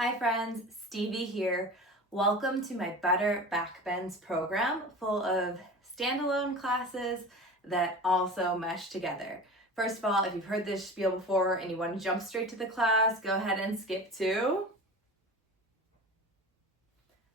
Hi friends, Stevie here. Welcome to my Better Backbends program full of standalone classes that also mesh together. First of all, if you've heard this spiel before and you want to jump straight to the class, go ahead and skip to.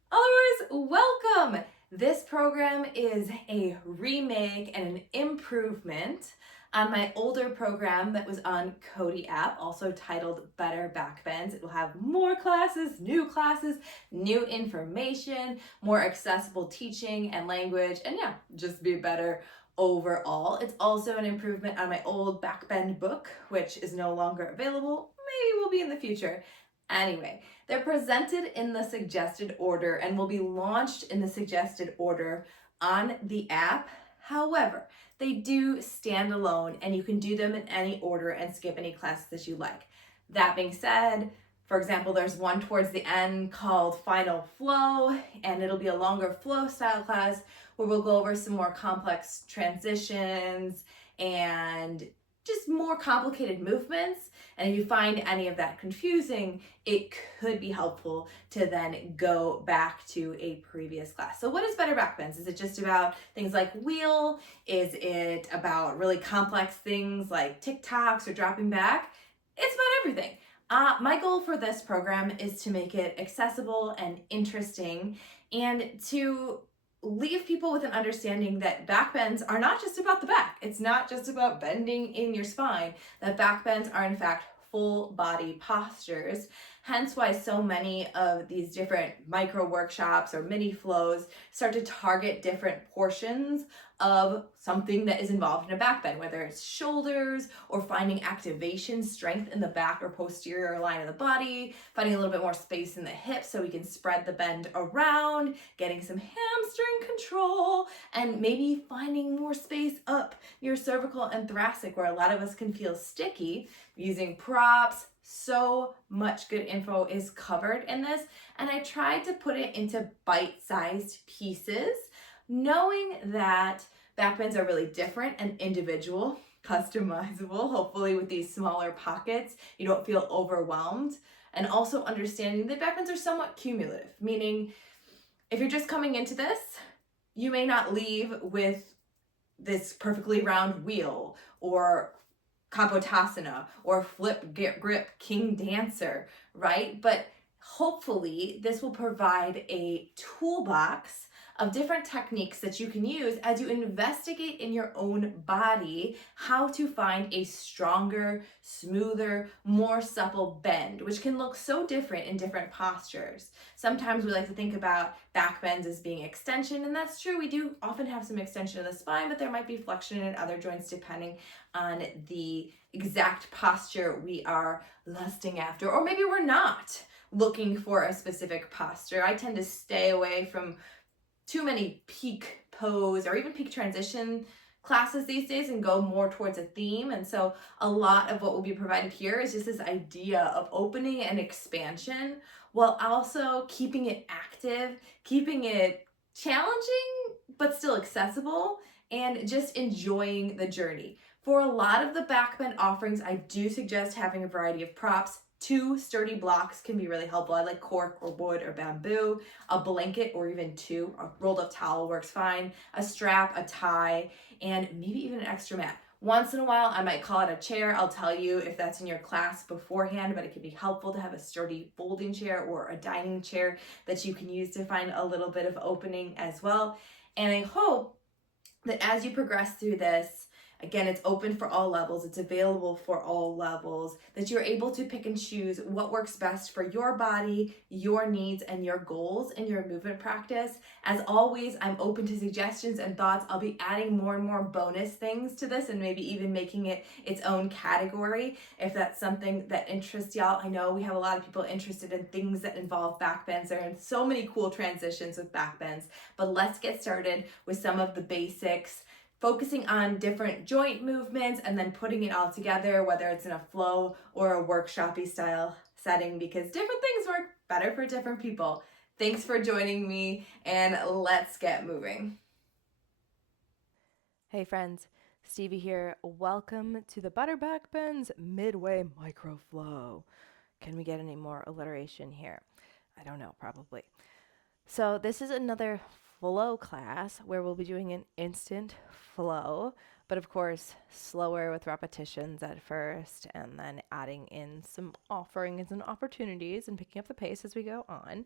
Otherwise, welcome! This program is a remake and an improvement on my older program that was on Cody app, also titled Better Backbends. It will have more classes, new information, more accessible teaching and language, and yeah, just be better overall. It's also an improvement on my old Backbend book, which is no longer available. Maybe will be in the future. Anyway, they're presented in the suggested order and will be launched in the suggested order on the app. However, they do stand alone and you can do them in any order and skip any classes that you like. That being said, for example, there's one towards the end called Final Flow, and it'll be a longer flow style class where we'll go over some more complex transitions and just more complicated movements. And if you find any of that confusing, it could be helpful to then go back to a previous class. So what is Better Backbends? Is it just about things like wheel? Is it about really complex things like TikToks or dropping back? It's about everything. My goal for this program is to make it accessible and interesting and to leave people with an understanding that back bends are not just about the back. It's not just about bending in your spine. That back bends are in fact full body postures. Hence why so many of these different micro workshops or mini flows start to target different portions of something that is involved in a back bend, whether it's shoulders or finding activation, strength in the back or posterior line of the body, finding a little bit more space in the hips so we can spread the bend around, getting some hamstring control, and maybe finding more space up your cervical and thoracic where a lot of us can feel sticky using props. So much good info is covered in this, and I tried to put it into bite-sized pieces, knowing that backbends are really different and individual, customizable. Hopefully with these smaller pockets, you don't feel overwhelmed, and also understanding that backbends are somewhat cumulative, meaning if you're just coming into this, you may not leave with this perfectly round wheel or Kapotasana or flip grip king dancer, right? But hopefully this will provide a toolbox of different techniques that you can use as you investigate in your own body how to find a stronger, smoother, more supple bend, which can look so different in different postures. Sometimes we like to think about back bends as being extension, and that's true. We do often have some extension of the spine, but there might be flexion in other joints depending on the exact posture we are lusting after, or maybe we're not looking for a specific posture. I tend to stay away from too many peak pose or even peak transition classes these days and go more towards a theme. And so a lot of what will be provided here is just this idea of opening and expansion while also keeping it active, keeping it challenging, but still accessible, and just enjoying the journey. For a lot of the backbend offerings, I do suggest having a variety of props. 2 sturdy blocks can be really helpful. I like cork or wood or bamboo, a blanket or even 2, a rolled up towel works fine, a strap, a tie, and maybe even an extra mat. Once in a while, I might call it a chair. I'll tell you if that's in your class beforehand, but it can be helpful to have a sturdy folding chair or a dining chair that you can use to find a little bit of opening as well. And I hope that as you progress through this, again, it's open for all levels, it's available for all levels, that you're able to pick and choose what works best for your body, your needs, and your goals in your movement practice. As always, I'm open to suggestions and thoughts. I'll be adding more and more bonus things to this and maybe even making it its own category if that's something that interests y'all. I know we have a lot of people interested in things that involve backbends. There are so many cool transitions with backbends, but let's get started with some of the basics, focusing on different joint movements and then putting it all together, whether it's in a flow or a workshop-y style setting, because different things work better for different people. Thanks for joining me, and let's get moving. Hey friends, Stevie here. Welcome to the Better Backbends Midway Microflow. Can we get any more alliteration here? I don't know, probably. So this is another flow class where we'll be doing an instant flow, but of course slower with repetitions at first, and then adding in some offerings and opportunities and picking up the pace as we go on.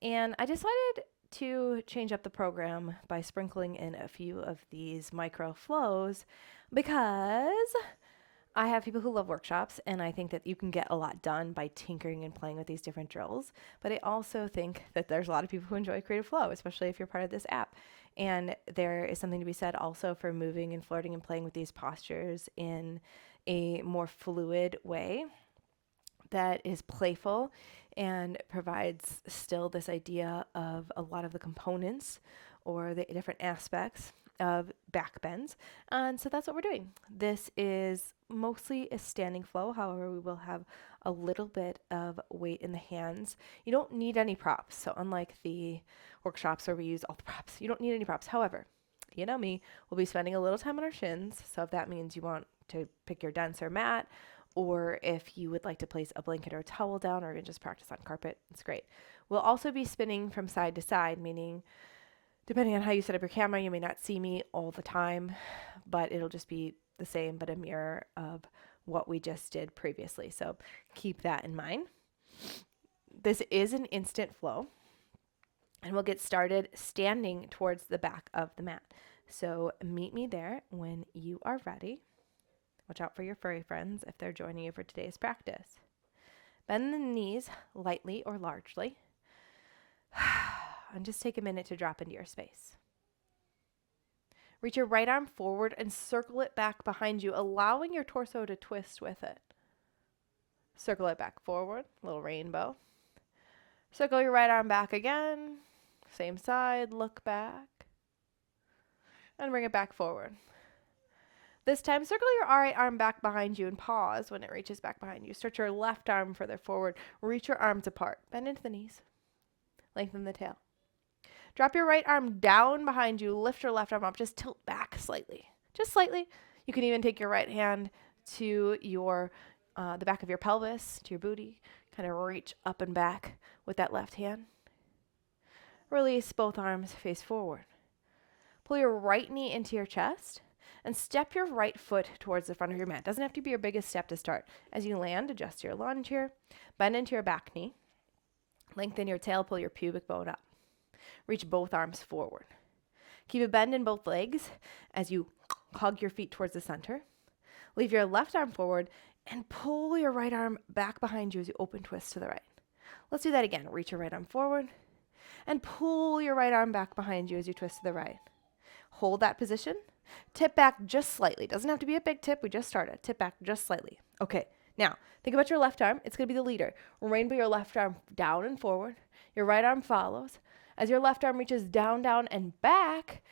And I decided to change up the program by sprinkling in a few of these micro flows because I have people who love workshops, and I think that you can get a lot done by tinkering and playing with these different drills. But I also think that there's a lot of people who enjoy creative flow, especially if you're part of this app. And there is something to be said also for moving and flirting and playing with these postures in a more fluid way that is playful and provides still this idea of a lot of the components or the different aspects of back bends. And so that's what we're doing. This is mostly a standing flow. However, we will have a little bit of weight in the hands. You don't need any props. So unlike the workshops where we use all the props, you don't need any props. However, you know me, we'll be spending a little time on our shins. So if that means you want to pick your denser mat, or if you would like to place a blanket or a towel down, or even just practice on carpet, it's great. We'll also be spinning from side to side, meaning depending on how you set up your camera, you may not see me all the time, but it'll just be the same, but a mirror of what we just did previously. So keep that in mind. This is an instant flow, and we'll get started standing towards the back of the mat. So meet me there when you are ready. Watch out for your furry friends if they're joining you for today's practice. Bend the knees lightly or largely. And just take a minute to drop into your space. Reach your right arm forward and circle it back behind you, allowing your torso to twist with it. Circle it back forward, little rainbow. Circle your right arm back again. Same side, look back. And bring it back forward. This time, circle your right arm back behind you and pause when it reaches back behind you. Stretch your left arm further forward. Reach your arms apart. Bend into the knees. Lengthen the tail. Drop your right arm down behind you. Lift your left arm up. Just tilt back slightly. Just slightly. You can even take your right hand to your the back of your pelvis, to your booty. Kind of reach up and back with that left hand. Release, both arms face forward. Pull your right knee into your chest and step your right foot towards the front of your mat. Doesn't have to be your biggest step to start. As you land, adjust your lunge here. Bend into your back knee. Lengthen your tail, pull your pubic bone up. Reach both arms forward. Keep a bend in both legs as you hug your feet towards the center. Leave your left arm forward and pull your right arm back behind you as you open twist to the right. Let's do that again. Reach your right arm forward and pull your right arm back behind you as you twist to the right. Hold that position. Tip back just slightly. Doesn't have to be a big tip. We just started. Tip back just slightly. Okay. Now, think about your left arm. It's going to be the leader. Rainbow your left arm down and forward. Your right arm follows. As your left arm reaches down, down, and back,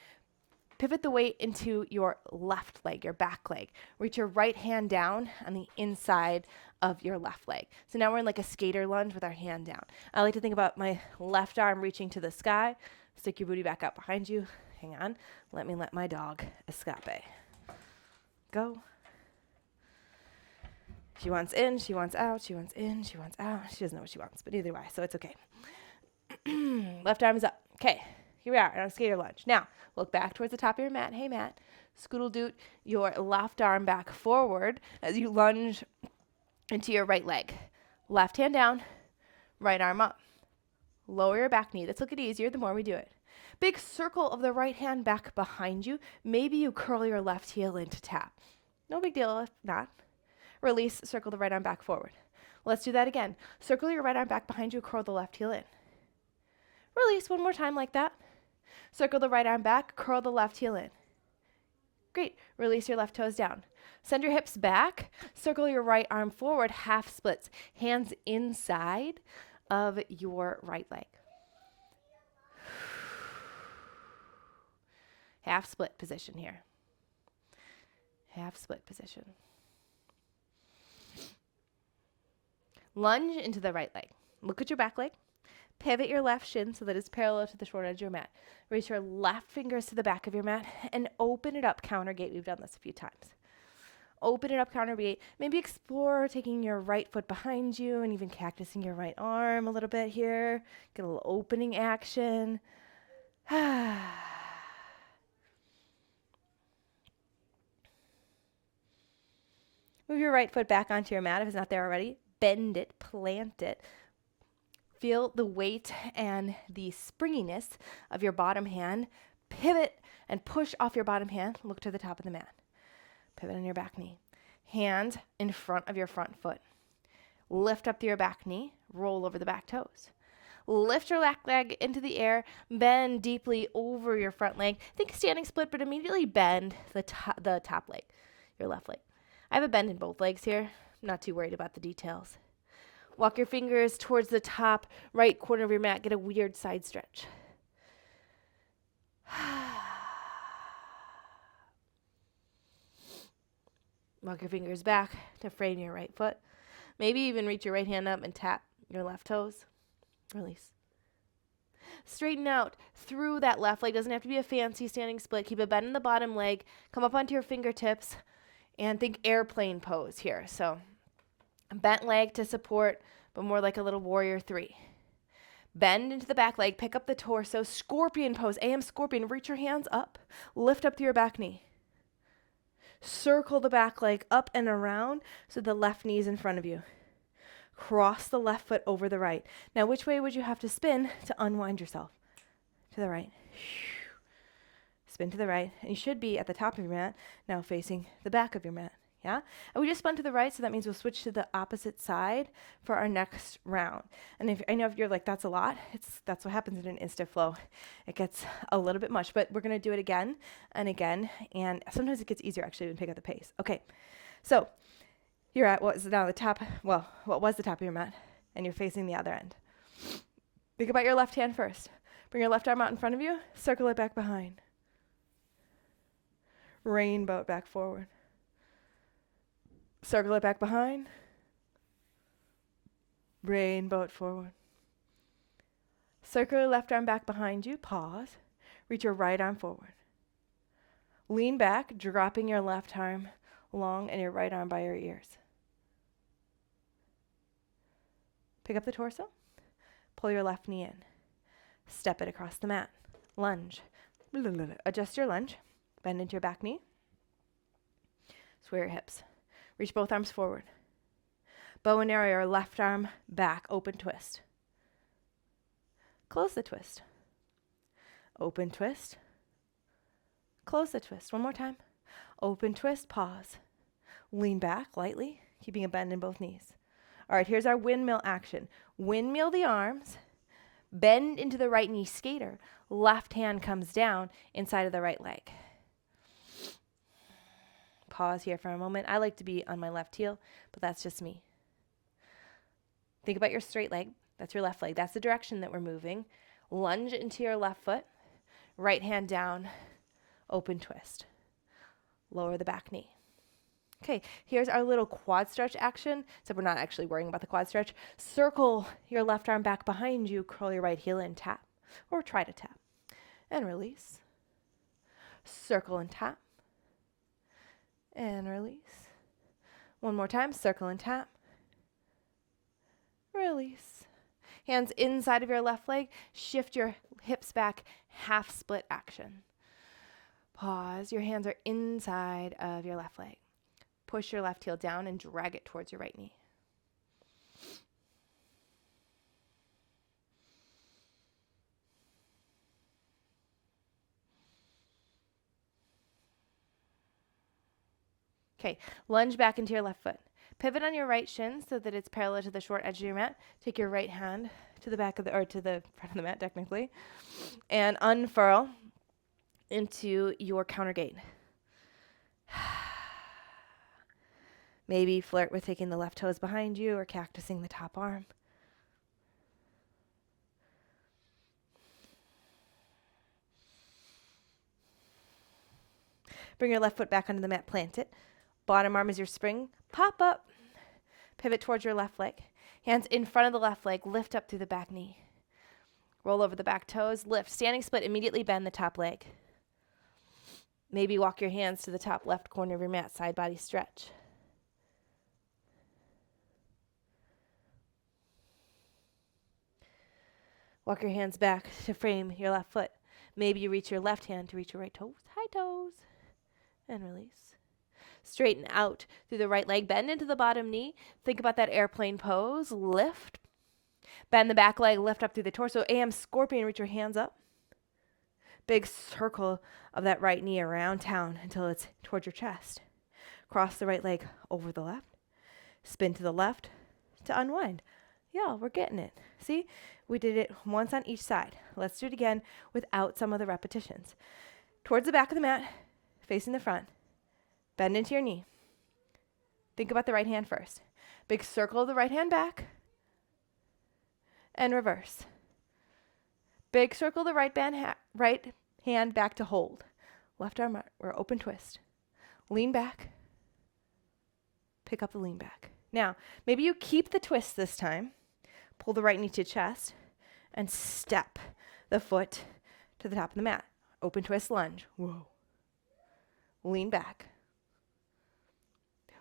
pivot the weight into your left leg, your back leg. Reach your right hand down on the inside of your left leg. So now we're in like a skater lunge with our hand down. I like to think about my left arm reaching to the sky. Stick your booty back up behind you. Hang on. Let me let my dog escape. Go. She wants in, she wants out, she wants in, she wants out. She doesn't know what she wants, but either way, so it's okay. Left arm is up. Okay, here we are on a skater lunge. Now, look back towards the top of your mat. Hey, Matt. Scoodle doot your left arm back forward as you lunge into your right leg. Left hand down, right arm up. Lower your back knee. Let's look at easier the more we do it. Big circle of the right hand back behind you. Maybe you curl your left heel in to tap. No big deal if not. Release, circle the right arm back forward. Let's do that again. Circle your right arm back behind you, curl the left heel in. Release one more time like that. Circle the right arm back, curl the left heel in. Great. Release your left toes down. Send your hips back. Circle your right arm forward, half splits. Hands inside of your right leg. Half split position here. Half split position. Lunge into the right leg. Look at your back leg. Pivot your left shin so that it's parallel to the short edge of your mat. Reach your left fingers to the back of your mat and open it up, counter gate. We've done this a few times. Open it up, counterweight. Maybe explore taking your right foot behind you and even cactusing your right arm a little bit here. Get a little opening action. Move your right foot back onto your mat if it's not there already. Bend it, plant it. Feel the weight and the springiness of your bottom hand. Pivot and push off your bottom hand. Look to the top of the mat. Pivot on your back knee. Hands in front of your front foot. Lift up to your back knee. Roll over the back toes. Lift your back leg into the air. Bend deeply over your front leg. Think standing split, but immediately bend the top leg, your left leg. I have a bend in both legs here. I'm not too worried about the details. Walk your fingers towards the top right corner of your mat. Get a weird side stretch. Walk your fingers back to frame your right foot. Maybe even reach your right hand up and tap your left toes. Release. Straighten out through that left leg. Doesn't have to be a fancy standing split. Keep a bend in the bottom leg. Come up onto your fingertips and think airplane pose here. So bent leg to support, but more like a little warrior 3. Bend into the back leg. Pick up the torso. Scorpion pose. AM scorpion. Reach your hands up. Lift up to your back knee. Circle the back leg up and around so the left knee is in front of you. Cross the left foot over the right. Now, which way would you have to spin to unwind yourself? To the right. Spin to the right. And you should be at the top of your mat, now facing the back of your mat. Yeah? And we just spun to the right, so that means we'll switch to the opposite side for our next round. And if I know if you're like, that's a lot, that's what happens in an insta flow. It gets a little bit much, but we're going to do it again and again. And sometimes it gets easier, actually, when we pick up the pace. Okay. So you're at what was now the top, well, what was the top of your mat, and you're facing the other end. Think about your left hand first. Bring your left arm out in front of you. Circle it back behind. Rainbow it back forward. Circle it back behind. Rainbow it forward. Circle your left arm back behind you. Pause. Reach your right arm forward. Lean back, dropping your left arm long and your right arm by your ears. Pick up the torso. Pull your left knee in. Step it across the mat. Lunge. Adjust your lunge. Bend into your back knee. Sway your hips. Reach both arms forward. Bow and arrow your left arm back. Open twist. Close the twist. Open twist. Close the twist. One more time. Open twist. Pause. Lean back lightly, keeping a bend in both knees. All right, here's our windmill action. Windmill the arms. Bend into the right knee skater. Left hand comes down inside of the right leg. Pause here for a moment. I like to be on my left heel, but that's just me. Think about your straight leg. That's your left leg. That's the direction that we're moving. Lunge into your left foot. Right hand down. Open twist. Lower the back knee. Okay, here's our little quad stretch action. So we're not actually worrying about the quad stretch. Circle your left arm back behind you. Curl your right heel in. Tap. Or try to tap. And release. Circle and tap. And release. One more time. Circle and tap. Release. Hands inside of your left leg. Shift your hips back. Half split action. Pause. Your hands are inside of your left leg. Push your left heel down and drag it towards your right knee. Okay, lunge back into your left foot. Pivot on your right shin so that it's parallel to the short edge of your mat. Take your right hand to the back of the, or to the front of the mat technically, and unfurl into your counter gate. Maybe flirt with taking the left toes behind you or cactusing the top arm. Bring your left foot back onto the mat, plant it. Bottom arm is your spring. Pop up. Pivot towards your left leg. Hands in front of the left leg. Lift up through the back knee. Roll over the back toes. Lift. Standing split. Immediately bend the top leg. Maybe walk your hands to the top left corner of your mat, side body stretch. Walk your hands back to frame your left foot. Maybe you reach your left hand to reach your right toes. High toes. And release. Straighten out through the right leg. Bend into the bottom knee. Think about that airplane pose. Lift. Bend the back leg. Lift up through the torso. AM scorpion. Reach your hands up. Big circle of that right knee around town until it's towards your chest. Cross the right leg over the left. Spin to the left to unwind. Yeah, we're getting it. See? We did it once on each side. Let's do it again without some of the repetitions. Towards the back of the mat, facing the front. Bend into your knee. Think about the right hand first. Big circle of the right hand back. And reverse. Big circle of the right hand back to hold. Left arm out, or open twist. Lean back. Pick up the lean back. Now, maybe you keep the twist this time. Pull the right knee to chest and step the foot to the top of the mat. Open twist lunge. Whoa. Lean back.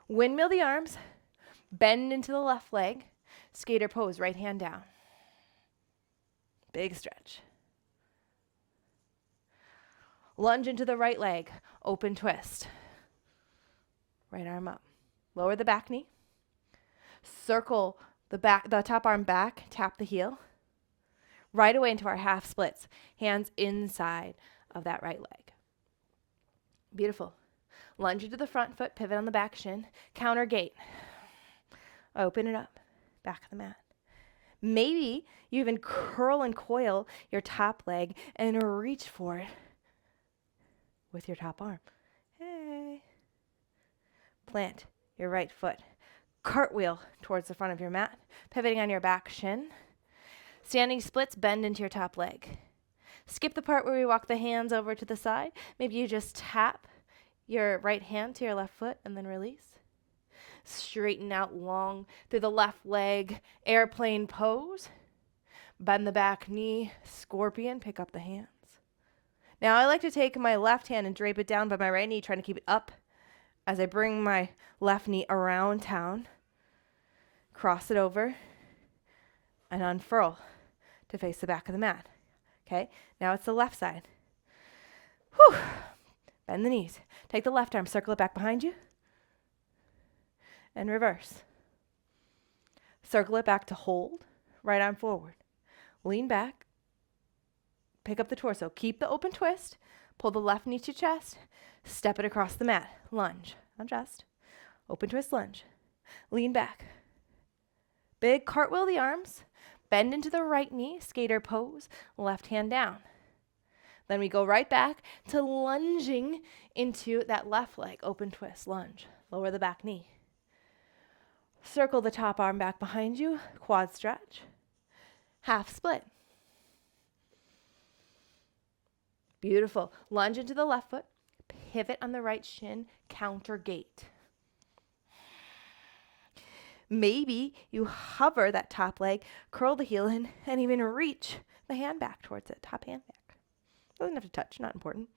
Windmill the arms. Bend into the left leg. Skater pose, right hand down. Big stretch. Lunge into the right leg. Open twist. Right arm up. Lower the back knee. Circle the top arm back. Tap the heel. Right away into our half splits. Hands inside of that right leg. Beautiful. Lunge into the front foot. Pivot on the back shin. Counter gate. Open it up. Back of the mat. Maybe you even curl and coil your top leg and reach for it with your top arm. Hey. Plant your right foot. Cartwheel towards the front of your mat. Pivoting on your back shin. Standing splits, bend into your top leg. Skip the part where we walk the hands over to the side. Maybe you just tap your right hand to your left foot and then release. Straighten out long through the left leg, airplane pose. Bend the back knee, scorpion, pick up the hands. Now I like to take my left hand and drape it down by my right knee, trying to keep it up as I bring my left knee around town. Cross it over and unfurl to face the back of the mat. Okay, now it's the left side. Whew. Bend the knees. Take the left arm, circle it back behind you. And reverse. Circle it back to hold. Right arm forward. Lean back. Pick up the torso. Keep the open twist. Pull the left knee to chest. Step it across the mat. Lunge. Adjust. Open twist lunge. Lean back. Big cartwheel the arms. Bend into the right knee. Skater pose. Left hand down. Then we go right back to lunging into that left leg. Open twist. Lunge. Lower the back knee. Circle the top arm back behind you, quad stretch, half split. Beautiful. Lunge into the left foot, pivot on the right shin, counter gate. Maybe you hover that top leg, curl the heel in, and even reach the hand back towards it, top hand back. Doesn't have to touch, not important.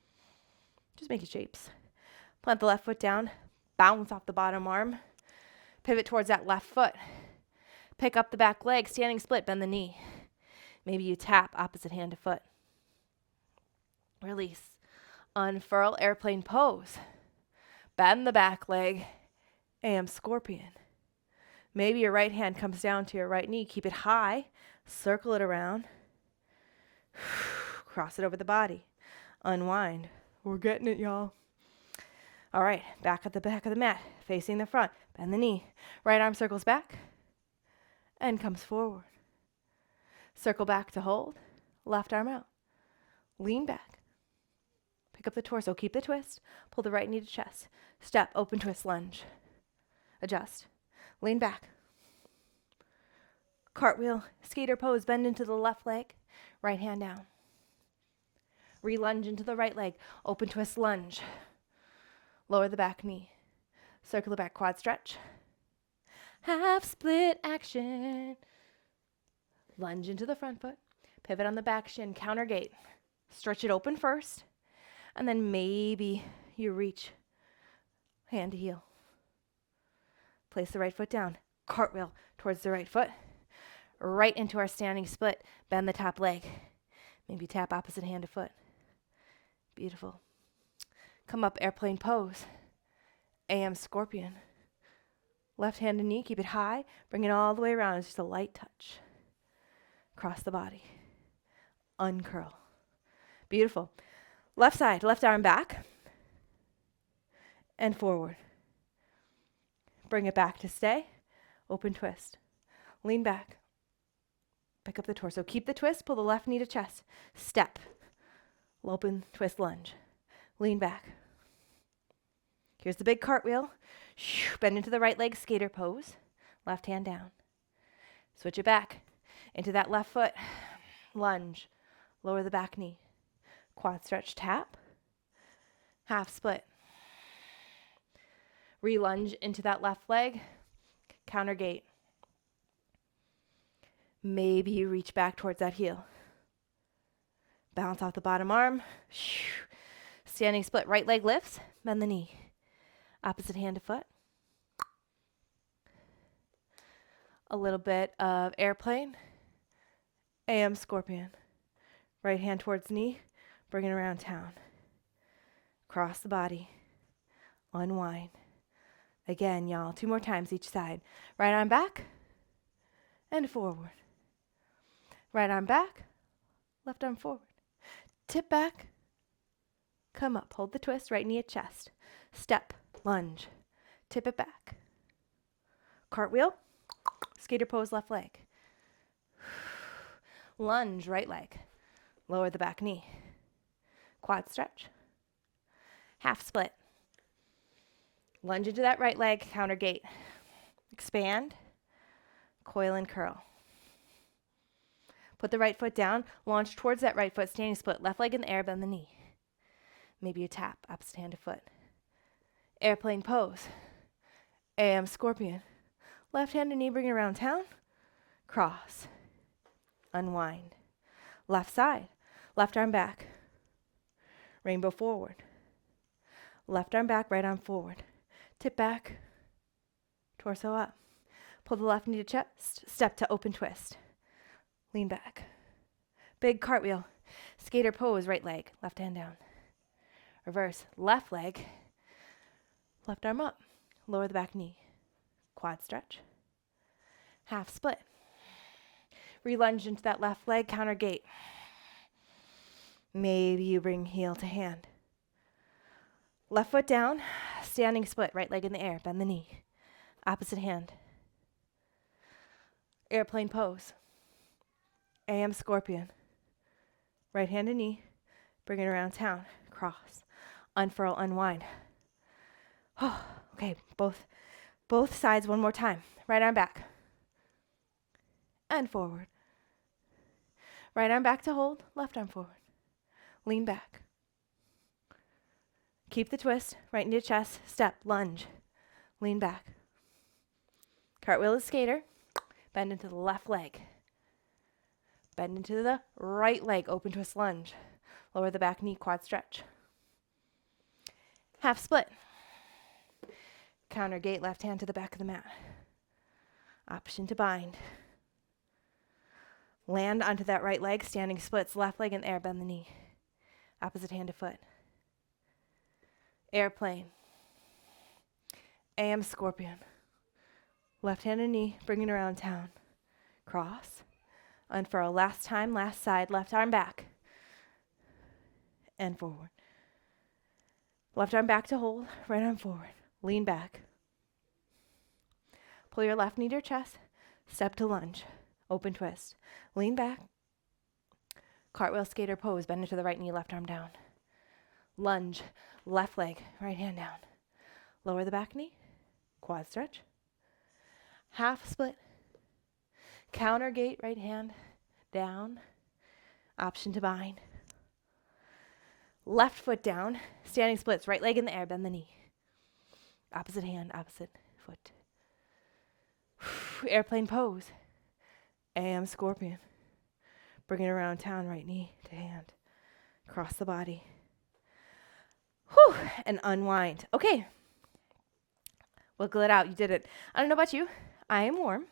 Just make it shapes. Plant the left foot down, bounce off the bottom arm. Pivot towards that left foot. Pick up the back leg, standing split, bend the knee. Maybe you tap opposite hand to foot. Release. Unfurl, airplane pose. Bend the back leg, AM scorpion. Maybe your right hand comes down to your right knee. Keep it high. Circle it around. Cross it over the body. Unwind. We're getting it, y'all. All right, back at the back of the mat, facing the front. Bend the knee. Right arm circles back and comes forward. Circle back to hold. Left arm out. Lean back. Pick up the torso. Keep the twist. Pull the right knee to chest. Step, open twist, lunge. Adjust. Lean back. Cartwheel, skater pose. Bend into the left leg. Right hand down. Re-lunge into the right leg. Open twist, lunge. Lower the back knee. Circle the back, quad stretch. Half split action. Lunge into the front foot. Pivot on the back shin, counter gate. Stretch it open first. And then maybe you reach hand to heel. Place the right foot down. Cartwheel towards the right foot. Right into our standing split. Bend the top leg. Maybe tap opposite hand to foot. Beautiful. Come up, airplane pose. AM scorpion. Left hand to knee, keep it high. Bring it all the way around. It's just a light touch. Cross the body. Uncurl. Beautiful. Left side, left arm back. And forward. Bring it back to stay. Open twist. Lean back. Pick up the torso. Keep the twist. Pull the left knee to chest. Step. Open twist lunge. Lean back. Here's the big cartwheel. Bend into the right leg, skater pose. Left hand down. Switch it back. Into that left foot. Lunge. Lower the back knee. Quad stretch, tap. Half split. Re-lunge into that left leg. Counter gate. Maybe you reach back towards that heel. Bounce off the bottom arm. Standing split, right leg lifts. Bend the knee. Opposite hand to foot. A little bit of airplane. AM scorpion. Right hand towards knee. Bring it around town. Cross the body. Unwind. Again, y'all. 2 more times each side. Right arm back. And forward. Right arm back. Left arm forward. Tip back. Come up. Hold the twist. Right knee at chest. Step. Lunge. Tip it back. Cartwheel. Skater pose, left leg. Lunge, right leg. Lower the back knee. Quad stretch. Half split. Lunge into that right leg, counter gate. Expand. Coil and curl. Put the right foot down. Launch towards that right foot, standing split. Left leg in the air, bend the knee. Maybe you tap, opposite hand to foot. Airplane pose. AM scorpion. Left hand to knee, bring it around town. Cross. Unwind. Left side. Left arm back. Rainbow forward. Left arm back, right arm forward. Tip back. Torso up. Pull the left knee to chest. Step to open twist. Lean back. Big cartwheel. Skater pose, right leg. Left hand down. Reverse. Left leg. Left arm up. Lower the back knee. Quad stretch. Half split. Re-lunge into that left leg, counter gate. Maybe you bring heel to hand. Left foot down, standing split, right leg in the air, bend the knee. Opposite hand. Airplane pose. AM scorpion. Right hand to knee, bring it around town, cross. Unfurl, unwind. Okay, both sides one more time. Right arm back. And forward. Right arm back to hold, left arm forward. Lean back. Keep the twist, right into chest, step, lunge. Lean back. Cartwheel is skater. Bend into the left leg. Bend into the right leg, open twist lunge. Lower the back knee, quad stretch. Half split. Counter gate, left hand to the back of the mat. Option to bind. Land onto that right leg, standing splits, left leg in the air, bend the knee. Opposite hand to foot. Airplane. AM scorpion. Left hand and knee, bring it around town. Cross. Unfurl. Last time, last side, left arm back. And forward. Left arm back to hold, right arm forward. Lean back. Pull your left knee to your chest. Step to lunge. Open twist. Lean back. Cartwheel skater pose. Bend into the right knee, left arm down. Lunge. Left leg, right hand down. Lower the back knee. Quad stretch. Half split. Counter gate, right hand down. Option to bind. Left foot down. Standing splits, right leg in the air, bend the knee. Opposite hand, opposite foot. Airplane pose. AM scorpion. Bring it around town, right knee to hand. Cross the body. Whew, and unwind. Okay, wiggle it out. You did it. I don't know about you. I am warm.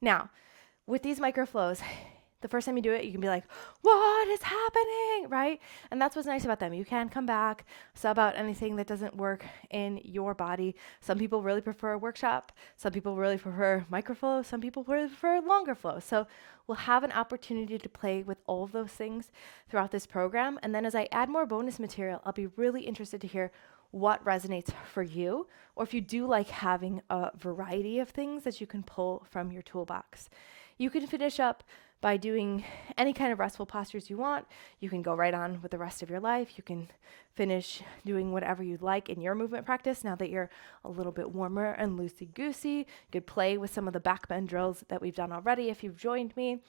Now, with these microflows, the first time you do it, you can be like, what is happening, right? And that's what's nice about them. You can come back, sub out anything that doesn't work in your body. Some people really prefer a workshop. Some people really prefer microflow. Some people really prefer longer flow. So we'll have an opportunity to play with all of those things throughout this program. And then as I add more bonus material, I'll be really interested to hear what resonates for you, or if you do like having a variety of things that you can pull from your toolbox. You can finish up by doing any kind of restful postures you want. You can go right on with the rest of your life. You can finish doing whatever you'd like in your movement practice now that you're a little bit warmer and loosey-goosey. You could play with some of the back bend drills that we've done already if you've joined me.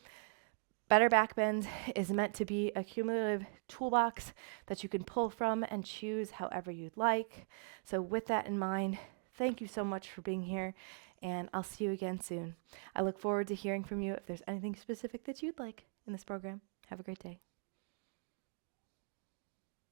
Better Back Bends is meant to be a cumulative toolbox that you can pull from and choose however you'd like. So with that in mind, thank you so much for being here, and I'll see you again soon. I look forward to hearing from you if there's anything specific that you'd like in this program. Have a great day.